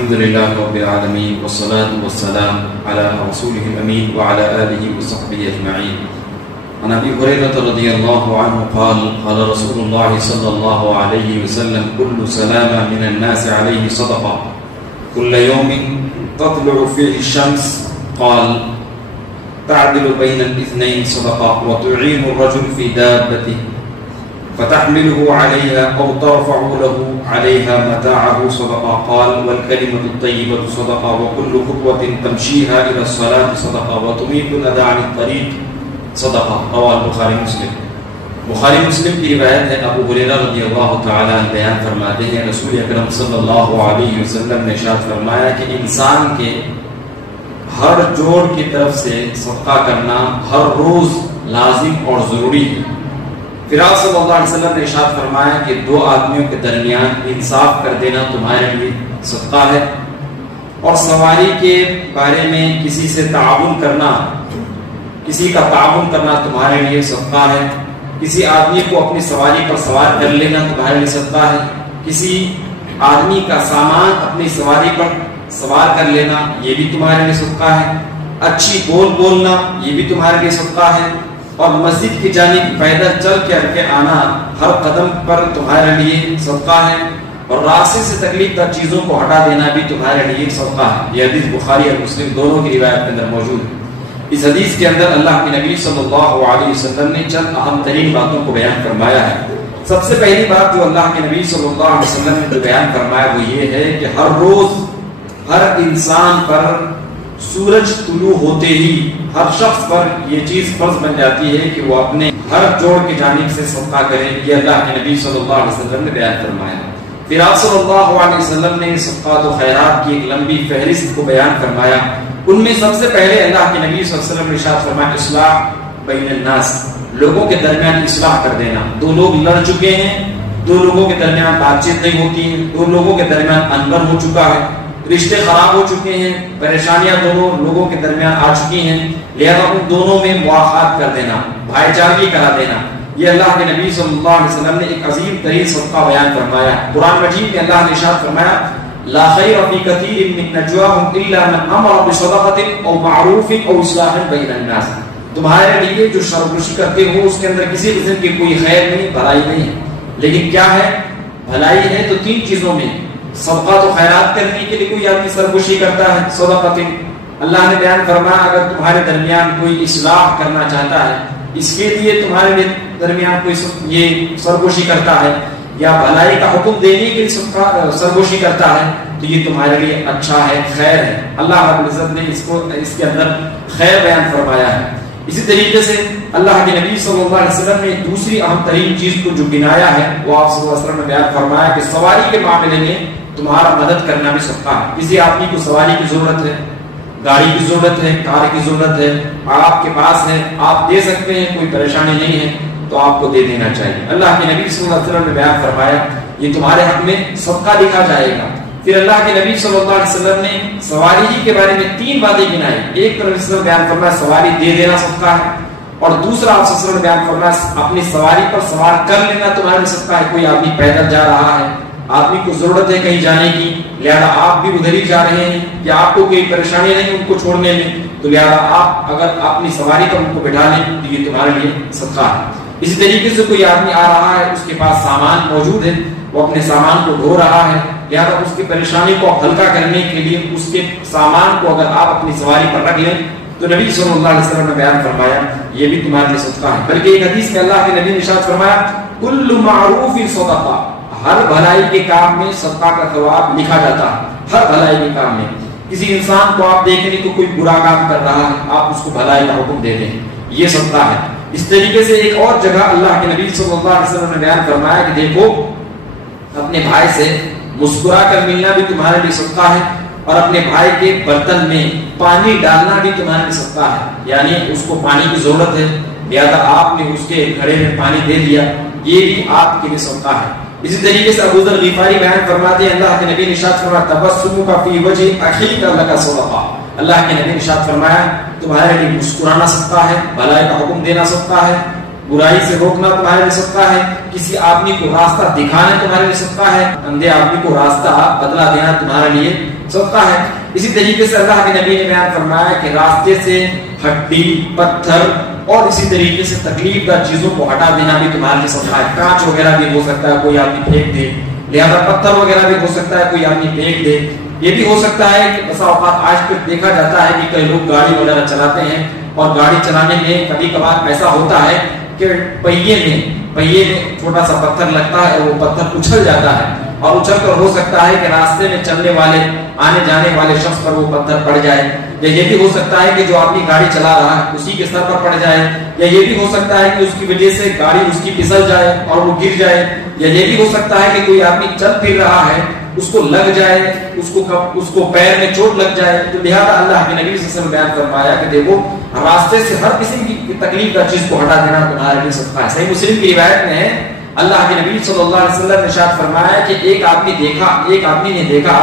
الحمد لله رب العالمين والصلاة والسلام على رسوله الأمين وعلى آله وصحبه أجمعين. عن أبي هريرة رضي الله عنه قال قال رسول الله صلى الله عليه وسلم كل سلامة من الناس عليه صدقة كل يوم تطلع فيه الشمس قال تعدل بين الاثنين صدقة وتعين الرجل في دابته فتحمله عليها أو ترفع له عليها متاعه صدقة قال والكلمة الطيبة صدقة وكل خطوة تمشيها إلى الصلاة صدقة وتميت الأذى عن الطريق صدقة. رواه البخاری مسلم. بخاری مسلم کی روایت ہے. ابو ہریرہ رضی اللہ تعالیٰ عنہ بیان فرماتے ہیں رسول اکرم صلی اللہ علیہ وسلم نے ارشاد فرمایا کہ انسان کے ہر جوڑ کی طرف سے صدقہ کرنا ہر روز لازم اور ضروری ہے. پھر آپ صلی اللہ علیہ وسلم نے ارشاد فرمایا کہ دو آدمیوں کے درمیان انصاف کر دینا تمہارے لیے صدقہ ہے، اور سواری کے بارے میں کسی سے تعاون کرنا، کسی کا تعاون کرنا تمہارے لیے صدقہ ہے. کسی آدمی کو اپنی سواری پر سوار کر لینا تمہارے لیے صدقہ ہے. کسی آدمی کا سامان اپنی سواری پر سوار کر لینا یہ بھی تمہارے لیے صدقہ ہے. اچھی بول بولنا یہ بھی تمہارے لیے صدقہ ہے. اور مسجد کی جانب پیدل چل کے آنا ہر قدم پر تمہارے لیے صدقہ ہے. اور راستے سے تکلیف دہ چیزوں کو ہٹا دینا بھی تمہارے لیے صدقہ ہے. یہ حدیث بخاری اور مسلم دونوں کی روایت کے اندر موجود ہے. اس حدیث کے اندر اللہ کے نبی صلی اللہ علیہ وسلم نے چند اہم ترین باتوں کو بیان فرمایا ہے. سب سے پہلی بات جو اللہ کے نبی صلی اللہ علیہ وسلم نے جو بیان فرمایا وہ یہ ہے کہ ہر روز ہر انسان پر سورج طلوع ہوتے ہی ہر شخص پر یہ چیز فرض بن جاتی ہے کہ وہ اپنے ہر جوڑ کی جانب سے صدقہ کرے. یہ اللہ کے نبی صلی اللہ علیہ وسلم نے بیان فرمایا. پھر آپ صلی اللہ علیہ وسلم نے صدقات و خیرات کی ایک لمبی فہرست کو بیان فرمایا. ان میں سب سے پہلے اللہ کے نبی صلی اللہ علیہ وسلم نے ارشاد فرمایا اصلاح بین الناس، لوگوں کے درمیان اصلاح کر دینا. دو لوگ لڑ چکے ہیں، دو لوگوں کے درمیان بات چیت نہیں ہوتی ہے، دو لوگوں کے درمیان انبن ہو چکا ہے، رشتے خراب ہو چکے ہیں، پریشانیاں دونوں لوگوں کے درمیان آ چکی ہیں، لہذا ان دونوں میں مواخات کر دینا، بھائی چارگی کرا دینا. یہ اللہ کے نبی صلی اللہ علیہ وسلم نے ایک عظیم ترین صدقہ بیان فرمایا. قرآن مجید میں اللہ نے ارشاد فرمایا لا خیر فی کثیر من نجواہم الا من امر بصدقۃ او معروف او اصلاح بین الناس. تمہارے لیے جو سرگوشی کرتے ہو اس کے اندر کسی قسم کی کوئی خیر نہیں، بھلائی نہیں ہے. لیکن کیا ہے بھلائی ہے تو تین چیزوں میں. صدقات و خیرات کرنے کے لیے کوئی آدمی سرگوشی کرتا ہے، صدقۃ اللہ نے بیان فرمایا اگر تمہارے درمیان کوئی اصلاح کرنا چاہتا ہے اس کے لیے تمہارے درمیان کوئی یہ سرگوشی کرتا ہے یا بھلائی کا حکم دینے کے لیے سرگوشی کرتا ہے تو یہ تمہارے لیے اچھا ہے، خیر ہے. اللہ رب العزت نے اس کے اندر خیر بیان فرمایا ہے. اسی طریقے سے اللہ کے نبی صلی اللہ علیہ وسلم نے دوسری اہم ترین چیز کو جو گنایا ہے وہ آپ صلی اللہ علیہ وسلم نے بیان فرمایا کہ سواری کے معاملے میں تمہارا مدد کرنا بھی صدقہ ہے. کسی آدمی کو سواری کی ضرورت ہے، گاڑی کی ضرورت ہے، کار کی ضرورت ہے، آپ کے پاس ہے، آپ دے سکتے ہیں، کوئی پریشانی نہیں ہے تو آپ کو دے دینا چاہیے. اللہ کے نبی صلی اللہ علیہ وسلم نے بیان فرمایا یہ تمہارے حق میں صدقہ لکھا جائے گا. پھر اللہ کے نبی صلی اللہ علیہ وسلم نے سواری ہی کے بارے میں تین باتیں گنائی. ایک تو نبی صلی اللہ علیہ وسلم بیان فرمایا سواری دے دینا صدقہ ہے، اور دوسرا آپ صلی اللہ علیہ وسلم نے بیان فرمایا اپنی سواری پر سوار کر لینا تمہارے لیے صدقہ ہے. کوئی آدمی پیدل جا رہا ہے، آدمی کو ضرورت ہے کہیں جانے کی، لہذا آپ بھی ادھر ہی جا رہے ہیں کہ آپ کو کوئی پریشانی نہیں ان کو چھوڑنے میں، تو لہذا آپ اگر اپنی سواری پر ان کو بٹھا لیں تو یہ تمہارے لیے صدقہ ہے. اسی طریقے سے کوئی آدمی آ رہا ہے، اس کے پاس سامان موجود ہے، وہ اپنے سامان کو ڈھو رہا ہے، لہذا اس کی پریشانی کو ہلکا کرنے کے لیے اس کے سامان کو اگر آپ اپنی سواری پر رکھ لیں تو نبی صلی اللہ علیہ وسلم نے بیان فرمایا یہ بھی تمہارے لیے صدقہ ہے. بلکہ ایک حدیث میں اللہ کے نبی نے ارشاد فرمایا کل معروف صدقہ، ہر بھلائی کے کام میں صدقہ کا ثواب لکھا جاتا ہے. ہر بھلائی کے کام میں کسی انسان کو آپ دیکھ لیں تو کوئی برا کام کر رہا ہے، آپ اس کو بھلائی کا حکم دے دیں، یہ صدقہ ہے. اس طریقے سے ایک اور جگہ اللہ کے نبی صلی اللہ علیہ وسلم نے بیان فرمایا کہ دیکھو اپنے بھائی سے مسکرا کر ملنا بھی تمہارے لیے صدقہ ہے، اور اپنے بھائی کے برتن میں پانی ڈالنا بھی تمہارے لیے صدقہ ہے. یعنی اس کو پانی کی ضرورت ہے، لہذا آپ نے اس کے گھڑے میں پانی دے دیا، یہ بھی آپ کے لیے صدقہ ہے. اسی طریقے سے ابو ذر غفاری بیان فرماتے ہیں اللہ کے نبی نے ارشاد فرمایا تبسمک فی وجہ اخیک لک صدقہ. اللہ کے نبی نے ارشاد فرمایا تمہارے لیے مسکرانا صدقہ ہے، بھلائی کا حکم دینا صدقہ ہے، برائی سے روکنا تمہارے لیے صدقہ ہے، کسی آدمی کو راستہ دکھانا تمہارے لیے صدقہ ہے، اندھے آدمی کو راستہ بدلا دینا تمہارے لیے صدقہ ہے۔ اسی طریقے سے اللہ کے نبی نے بیان فرمایا کہ راستے سے ہڈی، پتھر اور اسی طریقے سے تکلیف دہ چیزوں کو ہٹا دینا بھی تمہارے لیے صدقہ ہے۔ کانچ وغیرہ بھی ہو سکتا ہے کوئی آدمی پھینک دے، لہذا پتھر وغیرہ بھی ہو سکتا ہے کوئی آدمی پھینک دے۔ یہ بھی ہو سکتا ہے کہ بسا اوقات آج تک دیکھا جاتا ہے کہ کئی لوگ گاڑی وغیرہ چلاتے ہیں اور گاڑی چلانے میں کبھی کبھار ایسا ہوتا ہے کہ پہیے میں چھوٹا سا پتھر لگتا ہے اور وہ پتھر اچھل جاتا ہے، اور اچھل کر ہو سکتا ہے کہ راستے میں چلنے والے آنے جانے والے شخص پر وہ پتھر پڑ جائے، یا یہ بھی ہو سکتا ہے کہ جو آدمی گاڑی چلا رہا ہے اسی کے سر پر پڑ جائے، یا یہ بھی ہو سکتا ہے کہ اس کی وجہ سے گاڑی اس کی پھسل جائے اور وہ گر جائے، یا یہ بھی ہو سکتا ہے کہ کوئی آدمی چل پھر رہا ہے اس کو لگ جائے، اس کو پیر میں چوٹ لگ جائے۔ تو لہذا اللہ کے نبی صلی اللہ علیہ وسلم بیان فرمایا کہ دیکھو راستے سے ہر قسم کی تکلیف کا چیز کو ہٹا دینا تمہارے لیے صدقہ ہے۔ صحیح مسلم کی روایت میں ہے اللہ کے نبی صلی اللہ علیہ وسلم نے ارشاد فرمایا کہ ایک آدمی نے دیکھا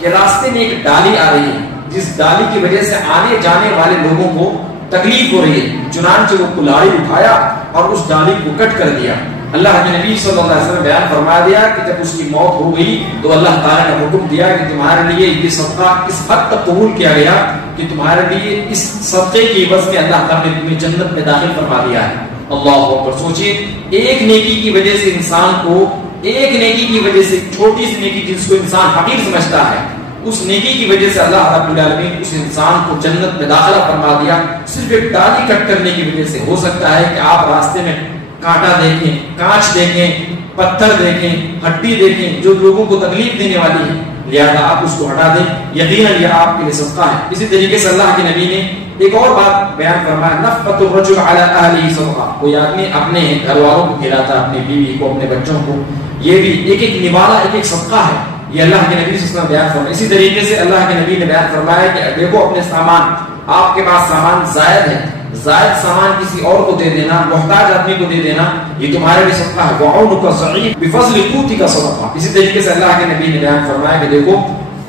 کہ راستے میں ایک ڈالی آ رہی ہے، جس ڈالی کی وجہ سے آنے جانے والے لوگوں کو تکلیف ہو رہی ہے، چنانچہ وہ کلاڑی اٹھایا اور اس ڈالی کو کٹ کر دیا۔ اللہ کے نبی صلی اللہ علیہ وسلم بیان فرما دیا کہ جب اس کی موت ہو گئی تو اللہ تعالیٰ نے حکم دیا کہ تمہارے لیے یہ صدقہ اس حد تک قبول کیا گیا کہ تمہارے لیے اس صدقے کی عوض میں اللہ تعالیٰ نے تمہیں جنت میں داخل فرما دیا ہے۔ اللہ اکبر۔ سوچیے ایک نیکی کی وجہ سے انسان کو، ایک نیکی کی وجہ سے، چھوٹی سی نیکی جس کو انسان حقیر سمجھتا ہے، اس نیکی کی وجہ سے اللہ رب العالمین اس انسان کو جنت میں داخلہ فرما دیا صرف ایک ڈالی کٹ کرنے کی وجہ سے۔ ہو سکتا ہے کہ آپ راستے میں کانٹا دیکھیں، کانچ دیکھیں، پتھر دیکھیں، ہڈی دیکھیں جو لوگوں کو تکلیف دینے والی ہے، لہذا آپ اس کو ہٹا دیں، یقیناً یہ آپ کے لیے صدقہ ہے۔ اسی طریقے سے اللہ کے نبی نے ایک اور بات بیان فرمایا، نفقۃ الرجل علی اہلہ صدقہ۔ کوئی آدمی اپنے گھر والوں کو کھلاتا، اپنی بیوی کو، اپنے بچوں کو، یہ بھی ایک ایک نوالا، ایک ایک صدقہ ہے، یہ اللہ کے نبی صلی اللہ علیہ وسلم بیان فرمایا۔ اسی طریقے سے اللہ کے نبی نے بیان فرمایا کہ دیکھو اپنے سامان، آپ کے پاس سامان زائد ہے، زائد سامان کسی اور کو دے دینا، محتاج آدمی کو دے دینا، یہ تمہارے لیے صدقہ ہے۔ وعونک ضعیف بفضل قوتک صدقہ۔ اسی طریقے سے اللہ کے نبی نے بیان فرمایا کہ دیکھو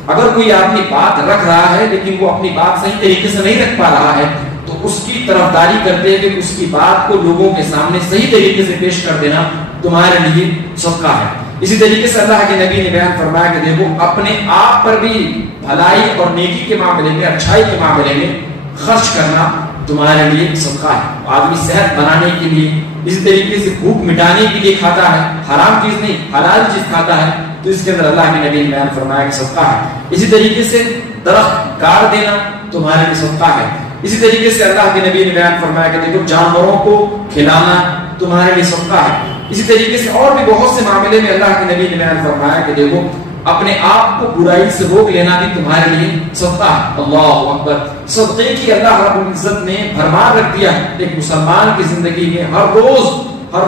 اگر کوئی آدمی بات رکھ رہا ہے لیکن وہ اپنی بات صحیح طریقے سے نہیں رکھ پا رہا ہے تو اس کی طرفداری کرتے ہوئے اس کی بات کو لوگوں کے سامنے صحیح طریقے سے پیش کر دینا تمہارے لیے صدقہ ہے۔ اسی طریقے سے اللہ کے نبی نے بیان فرمایا کہ دیکھو اپنے آپ پر بھی بھلائی اور نیکی کے معاملے میں، اچھائی کے معاملے میں خرچ کرنا تمہارے لیے صدقہ ہے۔ آدمی صحت بنانے کے لیے، اسی طریقے سے بھوک مٹانے کے لیے کھاتا ہے، حرام چیز نہیں حلال چیز کھاتا ہے تو اس کے اندر اللہ کے نبی نے بیان فرمایا کہ صدقہ ہے۔ اسی طریقے سے درخت کاٹ دینا تمہارے لیے صدقہ ہے۔ اسی طریقے سے اللہ کے نبی نے بیان فرمایا کہ دیکھو جانوروں کو کھلانا تمہارے لیے صدقہ ہے۔ اسی طریقے سے اور بھی بہت سے معاملے میں اللہ کے نبی نے بیان فرمایا کہ دیکھو اپنے آپ کو برائی سے روک لینا بھی تمہارے لیے صدقہ ہے۔ اللہ اکبر۔ صدقے کی اللہ رب العزت نے بھرمار رکھ دیا ہے۔ ایک مسلمان کی زندگی میں ہر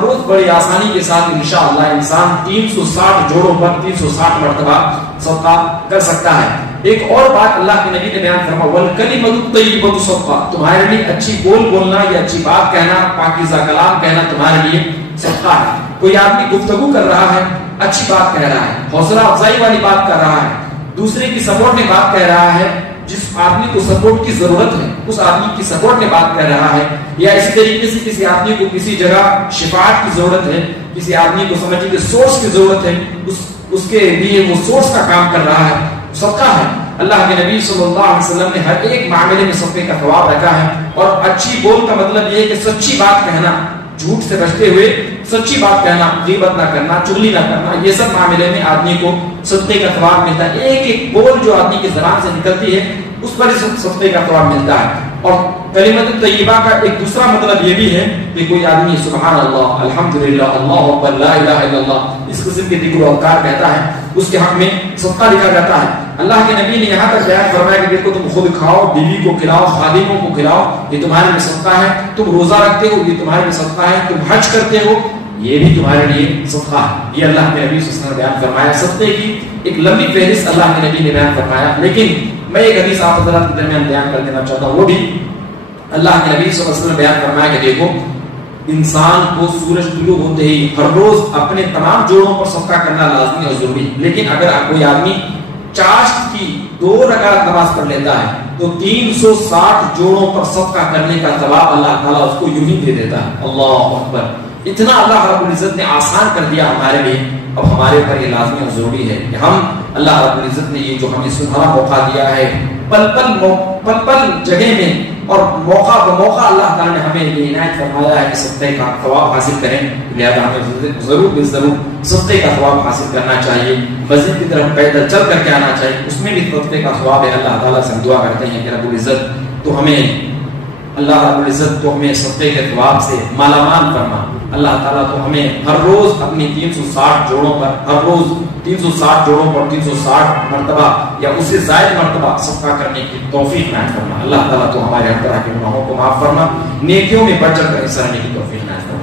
روز بڑی آسانی کے ساتھ انشاءاللہ انسان 360 جوڑوں پر 360 مرتبہ صدقہ کر سکتا ہے۔ ایک اور بات اللہ کے نبی نے بیان فرمایا والکلمۃ الطیبۃ صدقہ۔ تمہارے لیے اچھی بول بولنا یا اچھی بات کہنا، پاکیزہ کلام کہنا تمہارے لیے صدقہ ہے۔ کوئی آدمی گفتگو کر رہا ہے، اچھی بات کہہ رہا ہے، حوصلہ افزائی والی بات کر رہا ہے، دوسرے کی سپورٹ میں بات کہہ رہا ہے، جس آدمی کو سپورٹ کی ضرورت ہے اس آدمی کی سپورٹ میں بات کر رہا ہے، یا اسی طریقے سے کسی آدمی کو کسی جگہ شفاعت کی ضرورت ہے، کسی آدمی کو سمجھیے کہ سورس کی ضرورت ہے، اس کے لیے وہ سورس کا کام کر رہا ہے، صدقہ ہے۔ اللہ کے نبی صلی اللہ علیہ وسلم نے ہر ایک معاملے میں صدقے کا ثواب رکھا ہے۔ اور اچھی بول کا مطلب یہ ہے کہ سچی بات کہنا، جھوٹ سے بچتے ہوئے سچی بات کہنا، غیبت نہ کرنا، چغلی نہ کرنا، یہ سب معاملے میں آدمی کو صدقے کا ثواب ملتا ہے۔ ایک ایک بول جو آدمی کی زبان سے نکلتی ہے اس پر صدقے کا ثواب ملتا ہے۔ اور کلمۃ طیبہ کا ایک دوسرا مطلب یہ بھی ہے کہ کوئی آدمی سبحان اللہ، الحمدللہ، اللہ اکبر، لا الہ الا اللہ اس قسم کے ذکر و اذکار کہتا ہے، اس کے حق میں صدقہ لکھا جاتا ہے۔ اللہ کے نبی نے یہاں تک بیان فرمایا کہ دیکھو تم خود کھاؤ، بیوی کو کھلاؤ، خادموں کو کھلاؤ، یہ تمہارے لیے صدقہ ہے۔ تم روزہ رکھتے ہو، یہ تمہارے لیے صدقہ ہے۔ تم حج کرتے ہو، یہ بھی تمہارے لیے صدقہ ہے۔ یہ اللہ کے نبی صلی اللہ علیہ وسلم نے بیان فرمایا۔ صدقے کی ایک لمبی فہرست اللہ کے نبی نے بیان فرمایا، لیکن میں ایک حدیث آپ حضرات کے درمیان بیان کر دینا چاہتا ہوں۔ وہ بھی اللہ کے نبی صلی اللہ علیہ وسلم نے بیان فرمایا کہ دیکھو انسان کو سورج طلوع ہوتے ہی ہر روز اپنے تمام جوڑوں پر صدقہ کرنا لازمی اور ضروری ہے، لیکن اگر کوئی آدمی چاشت کی 2 رکعت نماز پڑھ لیتا ہے تو 360 جوڑوں پر صدقہ کرنے کا ثواب اللہ تعالیٰ اس کو یوں ہی دے دیتا ہے. اللہ اکبر. اتنا اللہ رب العزت نے آسان کر دیا ہمارے لیے. اب ہمارے پر یہ لازمی اور ضروری ہے کہ ہم اللہ رب العزت نے یہ جو ہمیں سنہرا موقع دیا ہے، پل پل جگہ میں اور موقع بموقع اللہ تعالیٰ نے ہمیں یہ عنایت فرمایا ہے کہ صدقے کا ثواب حاصل کریں. لہذا ہمیں ضرور صدقے کا ثواب حاصل کرنا چاہیے. مسجد کی طرف پیدل چل کر کے آنا چاہیے، اس میں بھی صدقے کا ثواب ہے. اللہ تعالیٰ سے ہم دعا کرتے ہیں کہ رب العزت تو ہمیں صدقے کے ثواب سے مالا مال فرما. اللہ تعالیٰ تو ہمیں ہر روز اپنی 360 جوڑوں پر 360 مرتبہ یا اس سے زائد مرتبہ صدقہ کرنے کی توفیق عنایت فرما. اللہ تعالیٰ تو ہمارے ہر طرح کے گناہوں کو معاف فرما، نیکیوں میں بڑھ چڑھ کر حصہ لینے کی توفیق عنایت فرما.